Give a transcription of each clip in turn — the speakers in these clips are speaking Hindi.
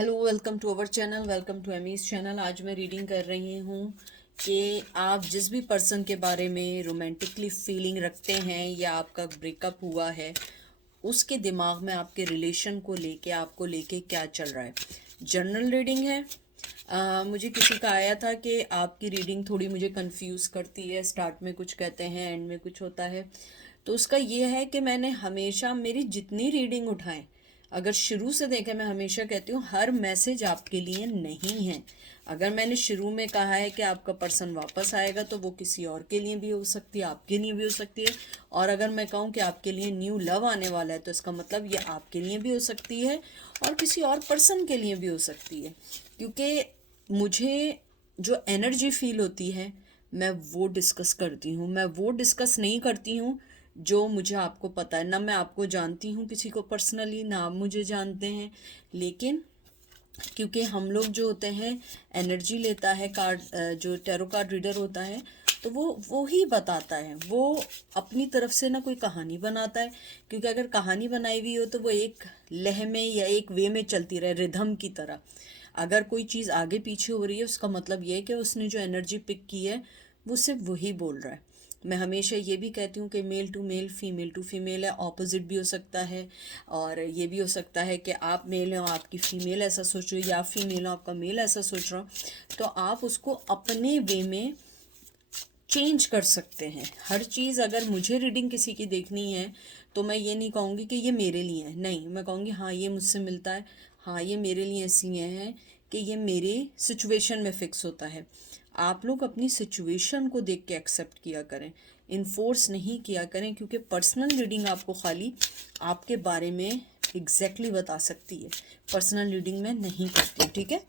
Hello, welcome to our channel, welcome to Amy's channel. आज मैं रीडिंग कर रही हूँ कि आप जिस भी पर्सन के बारे में रोमांटिकली फीलिंग रखते हैं या आपका ब्रेकअप हुआ है, उसके दिमाग में आपके रिलेशन को लेके, आपको लेके क्या चल रहा है। जनरल रीडिंग है। मुझे किसी का आया था कि आपकी रीडिंग थोड़ी मुझे कंफ्यूज करती है, स्टार्ट में कुछ कहते हैं, एंड में कुछ होता है। तो उसका ये है कि मैंने हमेशा मेरी जितनी रीडिंग उठाएं, अगर शुरू से देखें, मैं हमेशा कहती हूँ हर मैसेज आपके लिए नहीं है। अगर मैंने शुरू में कहा है कि आपका पर्सन वापस आएगा, तो वो किसी और के लिए भी हो सकती है, आपके लिए भी हो सकती है। और अगर मैं कहूँ कि आपके लिए न्यू लव आने वाला है, तो इसका मतलब ये आपके लिए भी हो सकती है और किसी और पर्सन के लिए भी हो सकती है। क्योंकि मुझे जो एनर्जी फील होती है, मैं वो डिस्कस करती हूँ। मैं वो डिस्कस नहीं करती हूँ जो मुझे आपको पता है। ना मैं आपको जानती हूँ किसी को पर्सनली, ना आप मुझे जानते हैं। लेकिन क्योंकि हम लोग जो होते हैं, एनर्जी लेता है कार्ड, जो टैरो कार्ड रीडर होता है, तो वो ही बताता है। वो अपनी तरफ से ना कोई कहानी बनाता है, क्योंकि अगर कहानी बनाई हुई हो तो वो एक लय में या एक वे में चलती रहे, रिदम की तरह। अगर कोई चीज़ आगे पीछे हो रही है, उसका मतलब ये है कि उसने जो एनर्जी पिक की है, वो सिर्फ वही बोल रहा है। मैं हमेशा ये भी कहती हूँ कि male to male, female to female है, ऑपोजिट भी हो सकता है। और ये भी हो सकता है कि आप मेल हो, आपकी फ़ीमेल ऐसा सोच रही हो, या फीमेल हो, आपका मेल ऐसा सोच रहा हो। तो आप उसको अपने वे में चेंज कर सकते हैं। हर चीज़, अगर मुझे रीडिंग किसी की देखनी है, तो मैं ये नहीं कहूँगी कि ये मेरे लिए है। नहीं, मैं कहूँगी हाँ ये मुझसे मिलता है, हाँ ये मेरे लिए इसलिए है कि ये मेरे सिचुएशन में फ़िक्स होता है। आप लोग अपनी सिचुएशन को देख के एक्सेप्ट किया करें, इन्फोर्स नहीं किया करें, क्योंकि पर्सनल रीडिंग आपको खाली आपके बारे में एग्जैक्टली बता सकती है, पर्सनल रीडिंग में नहीं करती। ठीक है,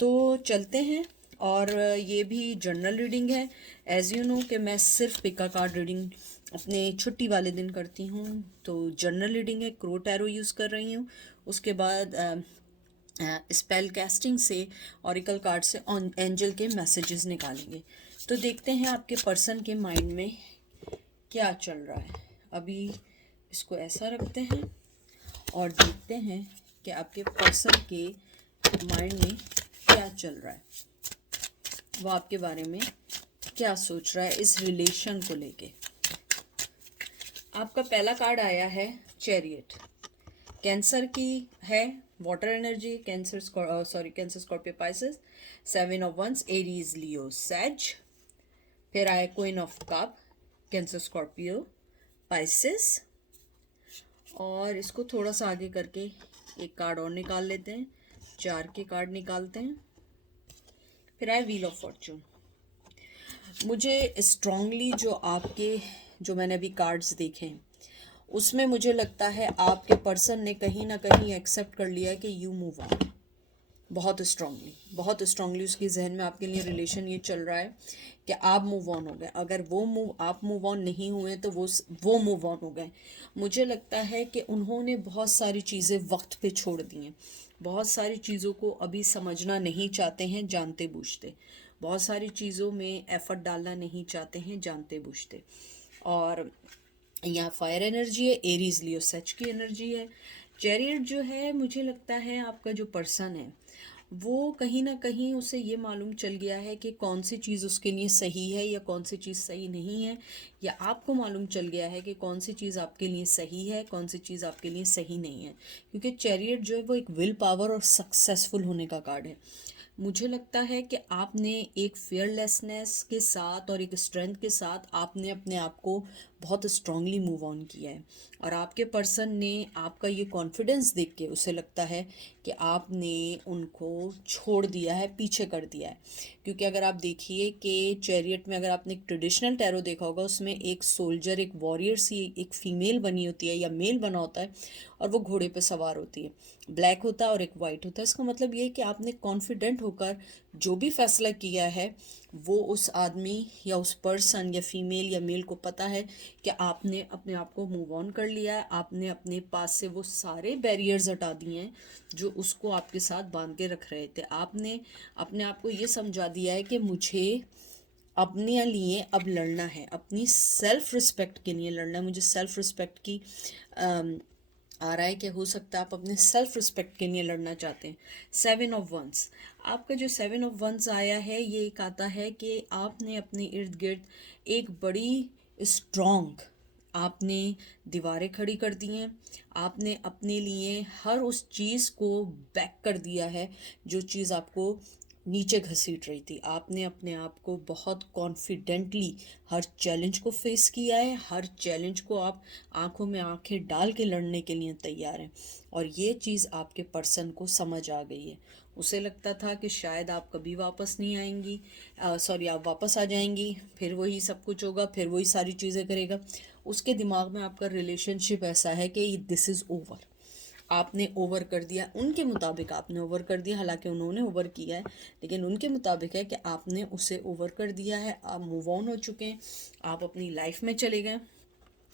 तो चलते हैं। और ये भी जर्नल रीडिंग है। एज यू नो कि मैं सिर्फ पिका कार्ड रीडिंग अपने छुट्टी वाले दिन करती हूँ। तो जर्नल रीडिंग है, क्रो टैरो यूज़ कर रही हूँ। उसके बाद स्पेल कैस्टिंग से, ऑरिकल कार्ड से एंजल के मैसेजेस निकालेंगे। तो देखते हैं आपके पर्सन के माइंड में क्या चल रहा है। अभी इसको ऐसा रखते हैं और देखते हैं कि आपके पर्सन के माइंड में क्या चल रहा है, वो आपके बारे में क्या सोच रहा है इस रिलेशन को लेके। आपका पहला कार्ड आया है चैरियट। कैंसर की है, water energy. Cancer Scorpio Pisces, 7 of wands, Aries Leo Sag. फिर आया queen of cup, Cancer Scorpio Pisces. और इसको थोड़ा सा आगे करके एक कार्ड और निकाल लेते हैं, 4 के कार्ड निकालते हैं। फिर आया व्हील ऑफ फॉर्चून। मुझे स्ट्रांगली जो मैंने अभी कार्ड्स देखे हैं, उसमें मुझे लगता है आपके पर्सन ने कहीं ना कहीं एक्सेप्ट कर लिया है कि यू मूव ऑन। बहुत स्ट्रांगली उसकी जहन में आपके लिए रिलेशन ये चल रहा है कि आप मूव ऑन हो गए। अगर आप मूव ऑन नहीं हुए, तो वो मूव ऑन हो गए। मुझे लगता है कि उन्होंने बहुत सारी चीज़ें वक्त पे छोड़ दी हैं। बहुत सारी चीज़ों को अभी समझना नहीं चाहते हैं जानते बूझते। बहुत सारी चीज़ों में एफर्ट डालना नहीं चाहते हैं जानते बूझते। और यहाँ फायर एनर्जी है, एरीज लियो सच की एनर्जी है। चैरियट जो है, मुझे लगता है आपका जो पर्सन है, वो कहीं ना कहीं उसे ये मालूम चल गया है कि कौन सी चीज़ उसके लिए सही है या कौन सी चीज़ सही नहीं है। या आपको मालूम चल गया है कि कौन सी चीज़ आपके लिए सही है, कौन सी चीज़ आपके लिए सही नहीं है। क्योंकि चैरियट जो है वो एक विल पावर और सक्सेसफुल होने का कार्ड है। मुझे लगता है कि आपने एक फियरलेसनेस के साथ और एक स्ट्रेंथ के साथ आपने अपने आप को बहुत स्ट्रांगली मूव ऑन किया है। और आपके पर्सन ने आपका ये कॉन्फिडेंस देख के उसे लगता है कि आपने उनको छोड़ दिया है, पीछे कर दिया है। क्योंकि अगर आप देखिए कि चैरियट में, अगर आपने एक ट्रेडिशनल टैरो देखा होगा, उसमें एक सोल्जर, एक वॉरियर सी एक फीमेल बनी होती है या मेल बना होता है, और वो घोड़े पे सवार होती है। ब्लैक होता है और एक वाइट होता है। इसका मतलब ये है कि आपने कॉन्फिडेंट होकर जो भी फैसला किया है, वो उस आदमी या उस पर्सन या फीमेल या मेल को पता है कि आपने अपने आप को मूव ऑन कर लिया है। आपने अपने पास से वो सारे बैरियर्स हटा दिए हैं जो उसको आपके साथ बांध के रख रहे थे। आपने अपने आप को ये समझा दिया है कि मुझे अपने लिए अब लड़ना है, अपनी सेल्फ रिस्पेक्ट के लिए लड़ना है। मुझे सेल्फ रिस्पेक्ट की आ रहा है कि हो सकता है आप अपने सेल्फ रिस्पेक्ट के लिए लड़ना चाहते हैं। 7 ऑफ वंस, आपका जो 7 ऑफ वंस आया है ये एक आता है कि आपने अपने इर्द गिर्द एक बड़ी स्ट्रॉन्ग आपने दीवारें खड़ी कर दी हैं। आपने अपने लिए हर उस चीज़ को बैक कर दिया है जो चीज़ आपको नीचे घसीट रही थी। आपने अपने आप को बहुत कॉन्फिडेंटली हर चैलेंज को फेस किया है। हर चैलेंज को आप आंखों में आंखें डाल के लड़ने के लिए तैयार हैं। और ये चीज़ आपके पर्सन को समझ आ गई है। उसे लगता था कि शायद आप कभी वापस नहीं आएंगी, सॉरी आप वापस आ जाएंगी, फिर वही सब कुछ होगा, फिर वही सारी चीज़ें करेगा। उसके दिमाग में आपका रिलेशनशिप ऐसा है कि दिस इज़ ओवर। आपने ओवर कर दिया, उनके मुताबिक आपने ओवर कर दिया, हालांकि उन्होंने ओवर किया है, लेकिन उनके मुताबिक है कि आपने उसे ओवर कर दिया है। आप मूव ऑन हो चुके हैं, आप अपनी लाइफ में चले गए।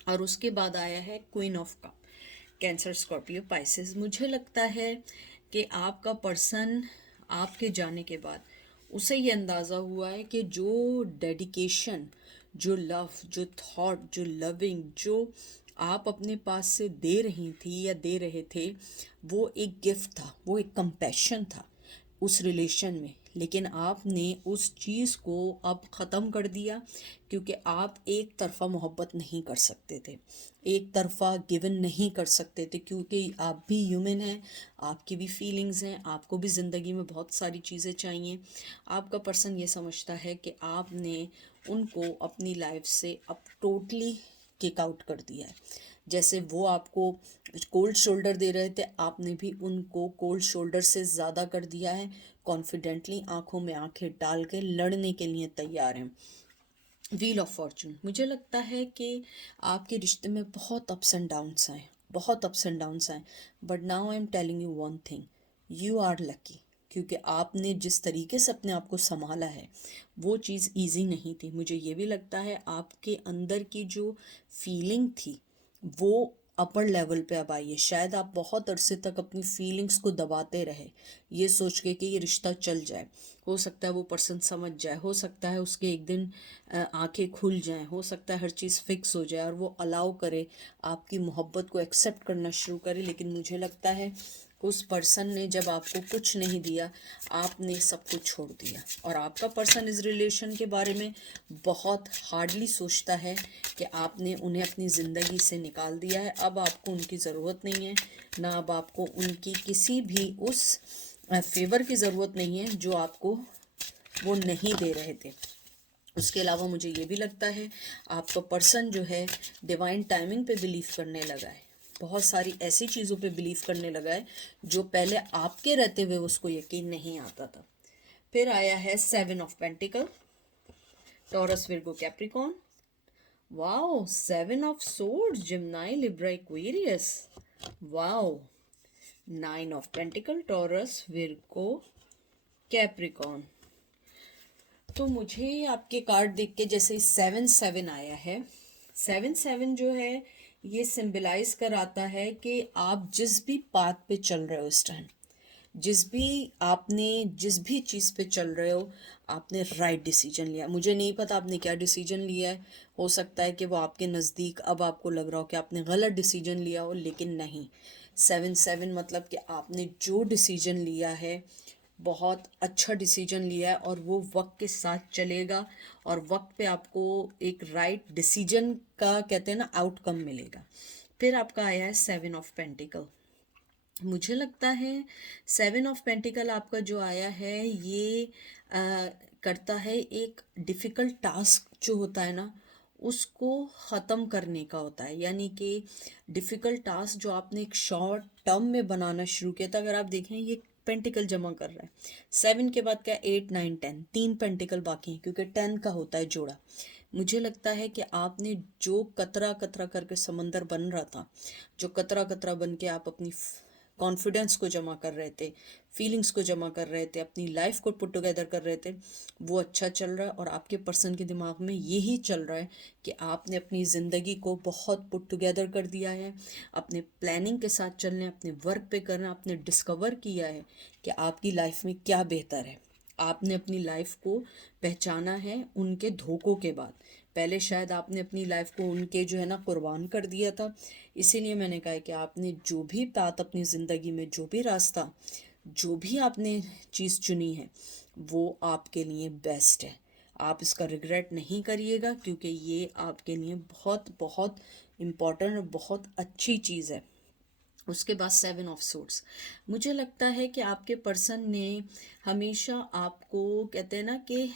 और उसके बाद आया है queen of cup, Cancer, Scorpio, Pisces. मुझे लगता है कि आपका पर्सन आपके जाने के बाद उसे ये अंदाज़ा हुआ है कि जो डेडिकेशन, जो लव, जो थॉट, जो लविंग, जो आप अपने पास से दे रही थी या दे रहे थे, वो एक गिफ्ट था, वो एक कंपैशन था उस रिलेशन में। लेकिन आपने उस चीज़ को अब ख़त्म कर दिया, क्योंकि आप एक तरफ़ा मोहब्बत नहीं कर सकते थे, एक तरफ़ा गिवन नहीं कर सकते थे, क्योंकि आप भी ह्यूमन हैं, आपकी भी फीलिंग्स हैं, आपको भी ज़िंदगी में बहुत सारी चीज़ें चाहिए। आपका पर्सन ये समझता है कि आपने उनको अपनी लाइफ से अब टोटली किक आउट कर दिया है। जैसे वो आपको कोल्ड शोल्डर दे रहे थे, आपने भी उनको कोल्ड शोल्डर से ज़्यादा कर दिया है। कॉन्फिडेंटली आंखों में आंखें डाल के लड़ने के लिए तैयार हैं। व्हील ऑफ फॉर्चून, मुझे लगता है कि आपके रिश्ते में बहुत अप्स एंड डाउन्स आए, बहुत अप्स एंड डाउन्स आए, but now I am telling you one thing, you are lucky. क्योंकि आपने जिस तरीके से अपने आप को संभाला है वो चीज़ इजी नहीं थी। मुझे ये भी लगता है आपके अंदर की जो फीलिंग थी वो अपर लेवल पे अब आई है। शायद आप बहुत अरसे तक अपनी फीलिंग्स को दबाते रहे, ये सोच के कि ये रिश्ता चल जाए, हो सकता है वो पर्सन समझ जाए, हो सकता है उसके एक दिन आंखें खुल जाएं, हो सकता है हर चीज़ फिक्स हो जाए और वो अलाउ करे, आपकी मोहब्बत को एक्सेप्ट करना शुरू करे। लेकिन मुझे लगता है उस पर्सन ने जब आपको कुछ नहीं दिया, आपने सब कुछ छोड़ दिया। और आपका पर्सन इस रिलेशन के बारे में बहुत हार्डली सोचता है कि आपने उन्हें अपनी ज़िंदगी से निकाल दिया है। अब आपको उनकी ज़रूरत नहीं है, ना अब आपको उनकी किसी भी उस फेवर की ज़रूरत नहीं है जो आपको वो नहीं दे रहे थे। उसके अलावा मुझे ये भी लगता है आपका पर्सन जो है डिवाइन टाइमिंग पे बिलीव करने लगा है, बहुत सारी ऐसी चीज़ों पे बिलीव करने लगा है जो पहले आपके रहते हुए उसको यकीन नहीं आता था। फिर आया है 7 of pentacle, Taurus, Virgo, Capricorn. Wow, 7 of swords, Gemini, Libra, Aquarius. Wow, 9 of pentacle, Taurus, Virgo, Capricorn. तो मुझे आपके कार्ड देख के जैसे 7-7 आया है, 7-7 जो है ये सिंबलाइज कराता है कि आप जिस भी पाथ पे चल रहे हो इस टाइम, जिस भी चीज़ पे चल रहे हो, आपने राइट डिसीजन लिया। मुझे नहीं पता आपने क्या डिसीजन लिया है, हो सकता है कि वो आपके नज़दीक अब आपको लग रहा हो कि आपने गलत डिसीजन लिया हो, लेकिन नहीं। 7-7 मतलब कि आपने जो डिसीजन लिया है बहुत अच्छा डिसीजन लिया है और वो वक्त के साथ चलेगा और वक्त पे आपको एक राइट डिसीजन का कहते हैं ना आउटकम मिलेगा। फिर आपका आया है 7 ऑफ पेंटिकल। मुझे लगता है 7 ऑफ पेंटिकल आपका जो आया है ये करता है एक डिफ़िकल्ट टास्क जो होता है ना उसको ख़त्म करने का होता है। यानी कि डिफ़िकल्ट टास्क जो आपने एक शॉर्ट टर्म में बनाना शुरू किया था, अगर आप देखें ये पेंटिकल जमा कर रहा है, 7 के बाद क्या, 8, 9, 10, 3 पेंटिकल बाकी हैं क्योंकि 10 का होता है जोड़ा। मुझे लगता है कि आपने जो कतरा कतरा करके समंदर बन रहा था, जो कतरा कतरा बन के आप अपनी कॉन्फिडेंस को जमा कर रहे थे, फीलिंग्स को जमा कर रहे थे, अपनी लाइफ को पुट टुगेदर कर रहे थे, वो अच्छा चल रहा है। और आपके पर्सन के दिमाग में यही चल रहा है कि आपने अपनी ज़िंदगी को बहुत पुट टुगेदर कर दिया है, अपने प्लानिंग के साथ चलने, अपने वर्क पे करना, आपने डिस्कवर किया है कि आपकी लाइफ में क्या बेहतर है। आपने अपनी लाइफ को पहचाना है उनके धोखों के बाद, पहले शायद आपने अपनी लाइफ को उनके जो है ना कुर्बान कर दिया था। इसीलिए मैंने कहा है कि आपने जो भी बात अपनी ज़िंदगी में, जो भी रास्ता, जो भी आपने चीज़ चुनी है, वो आपके लिए बेस्ट है। आप इसका रिग्रेट नहीं करिएगा, क्योंकि ये आपके लिए बहुत बहुत इम्पॉर्टेंट और बहुत अच्छी चीज़ है। उसके बाद 7 ऑफ सोर्ड्स। मुझे लगता है कि आपके पर्सन ने हमेशा आपको, कहते हैं ना कि,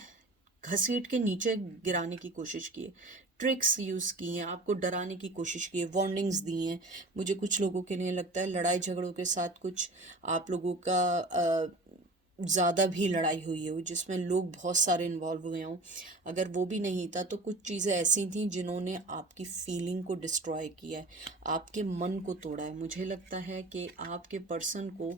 घसीट के नीचे गिराने की कोशिश की है, ट्रिक्स यूज़ की हैं, आपको डराने की कोशिश की है, वार्निंग्स दी हैं। मुझे कुछ लोगों के लिए लगता है लड़ाई झगड़ों के साथ कुछ आप लोगों का ज़्यादा भी लड़ाई हुई है, जिसमें लोग बहुत सारे इन्वॉल्व हुए हों। अगर वो भी नहीं था तो कुछ चीज़ें ऐसी थी जिन्होंने आपकी फीलिंग को डिस्ट्रॉय किया है, आपके मन को तोड़ा है। मुझे लगता है कि आपके पर्सन को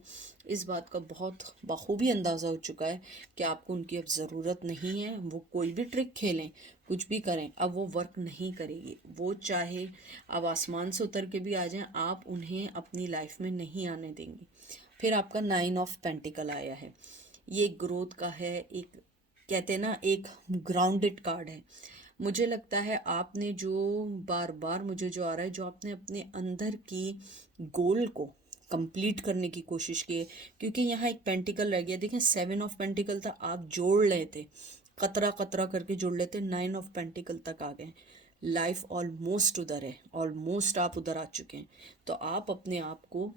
इस बात का बहुत बखूबी अंदाज़ा हो चुका है कि आपको उनकी अब ज़रूरत नहीं है। वो कोई भी ट्रिक खेलें, कुछ भी करें, अब वो वर्क नहीं करेगी। वो चाहे अब आसमान से उतर के भी आ जाएं, आप उन्हें अपनी लाइफ में नहीं आने देंगे। फिर आपका 9 ऑफ पेंटिकल आया है, ये ग्रोथ का है, एक, कहते हैं ना, एक ग्राउंडेड कार्ड है। मुझे लगता है आपने जो बार बार, मुझे जो आ रहा है, जो आपने अपने अंदर की गोल को कंप्लीट करने की कोशिश की है, क्योंकि यहाँ एक पेंटिकल रह गया। देखें, 7 ऑफ पेंटिकल था, आप जोड़ रहे थे, कतरा कतरा करके जोड़ लेते, 9 ऑफ पेंटिकल तक आ गए। लाइफ ऑलमोस्ट उधर है, ऑलमोस्ट आप उधर आ चुके हैं। तो आप अपने आप को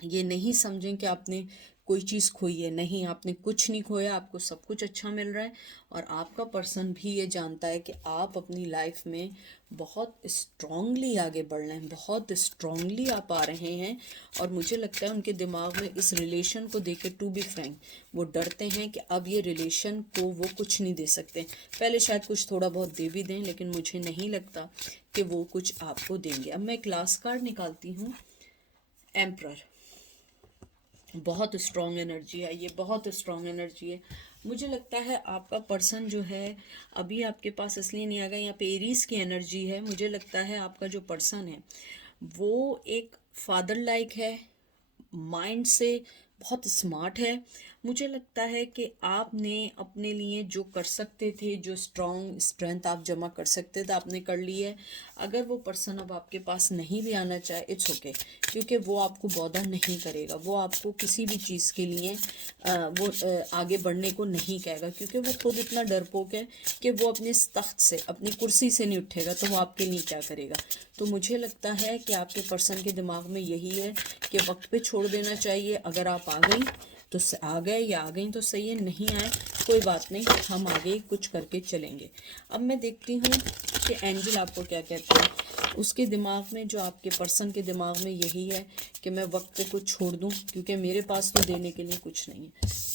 ये नहीं समझें कि आपने कोई चीज़ खोई है। नहीं, आपने कुछ नहीं खोया, आपको सब कुछ अच्छा मिल रहा है। और आपका पर्सन भी ये जानता है कि आप अपनी लाइफ में बहुत स्ट्रांगली आगे बढ़ रहे हैं, बहुत स्ट्रांगली आप आ रहे हैं। और मुझे लगता है उनके दिमाग में इस रिलेशन को देख के, टू बी फ्रैंक, वो डरते हैं कि अब ये रिलेशन को वो कुछ नहीं दे सकते। पहले शायद कुछ थोड़ा बहुत दे भी दें, लेकिन मुझे नहीं लगता कि वो कुछ आपको देंगे। अब मैं क्लास कार्ड निकालती हूँ, एम्परर। बहुत स्ट्रॉन्ग एनर्जी है ये, बहुत स्ट्रॉन्ग एनर्जी है। मुझे लगता है आपका पर्सन जो है अभी आपके पास इसलिए नहीं आ गया, यहाँ पे एरीज की एनर्जी है। मुझे लगता है आपका जो पर्सन है वो एक फादर लाइक है, माइंड से बहुत स्मार्ट है। मुझे लगता है कि आपने अपने लिए जो कर सकते थे, जो स्ट्रेंथ आप जमा कर सकते थे, आपने कर ली है। अगर वो पर्सन अब आपके पास नहीं भी आना चाहे, इट्स ओके, क्योंकि वो आपको बॉदर नहीं करेगा। वो आपको किसी भी चीज़ के लिए आगे बढ़ने को नहीं कहेगा, क्योंकि वो खुद इतना डरपोक है कि वो अपने तख्त से, अपनी कुर्सी से नहीं उठेगा, तो वो आपके लिए क्या करेगा। तो मुझे लगता है कि आपके पर्सन के दिमाग में यही है कि वक्त पे छोड़ देना चाहिए। अगर आप आ गई तो आ गए, या आ गई तो सही है, नहीं आए कोई बात नहीं, हम आगे कुछ करके चलेंगे। अब मैं देखती हूँ कि एंजल आपको क्या कहते हैं। उसके दिमाग में, जो आपके पर्सन के दिमाग में, यही है कि मैं वक्त पे कुछ छोड़ दूँ, क्योंकि मेरे पास तो देने के लिए कुछ नहीं है।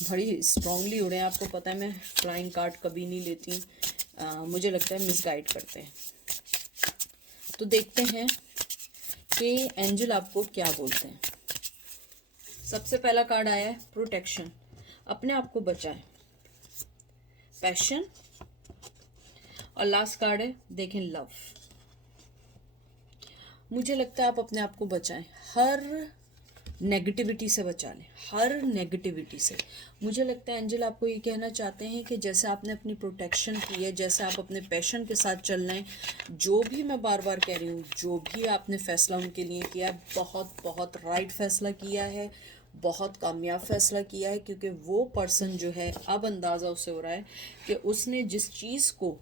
बड़ी स्ट्रांगली उड़े हैं, आपको पता है मैं फ्लाइंग कार्ड कभी नहीं लेती, मुझे लगता है मिसगाइड करते हैं। तो देखते हैं कि एंजल आपको क्या बोलते हैं। सबसे पहला कार्ड आया है प्रोटेक्शन, अपने आप को बचाएं, पैशन, और लास्ट कार्ड है, देखें, लव। मुझे लगता है आप अपने आप को बचाएं, हर नेगेटिविटी से बचा लें, हर नेगेटिविटी से। मुझे लगता है एंजल आपको ये कहना चाहते हैं कि जैसे आपने अपनी प्रोटेक्शन की है, जैसे आप अपने पैशन के साथ चल रहे हैं, जो भी मैं बार बार कह रही हूँ, जो भी आपने फैसला उनके लिए किया, बहुत बहुत राइट फैसला किया है, बहुत कामयाब फैसला किया है। क्योंकि वो पर्सन जो है, अब अंदाज़ा उसे हो रहा है कि उसने जिस चीज़ को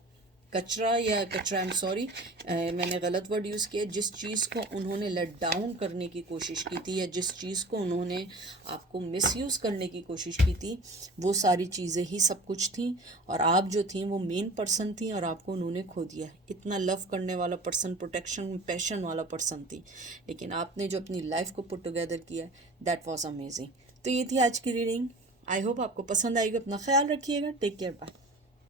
कचरा, या कचरा, आई एम सॉरी, मैंने गलत वर्ड यूज़ किया, जिस चीज़ को उन्होंने लेट डाउन करने की कोशिश की थी, या जिस चीज़ को उन्होंने आपको मिसयूज़ करने की कोशिश की थी, वो सारी चीज़ें ही सब कुछ थी। और आप जो थी वो मेन पर्सन थी, और आपको उन्होंने खो दिया। इतना लव करने वाला पर्सन, प्रोटेक्शन, पैशन वाला पर्सन थी, लेकिन आपने जो अपनी लाइफ को पुट टुगेदर किया, दैट वॉज अमेजिंग। तो ये थी आज की रीडिंग। आई होप आपको पसंद आएगी। अपना ख्याल रखिएगा। Take care, bye.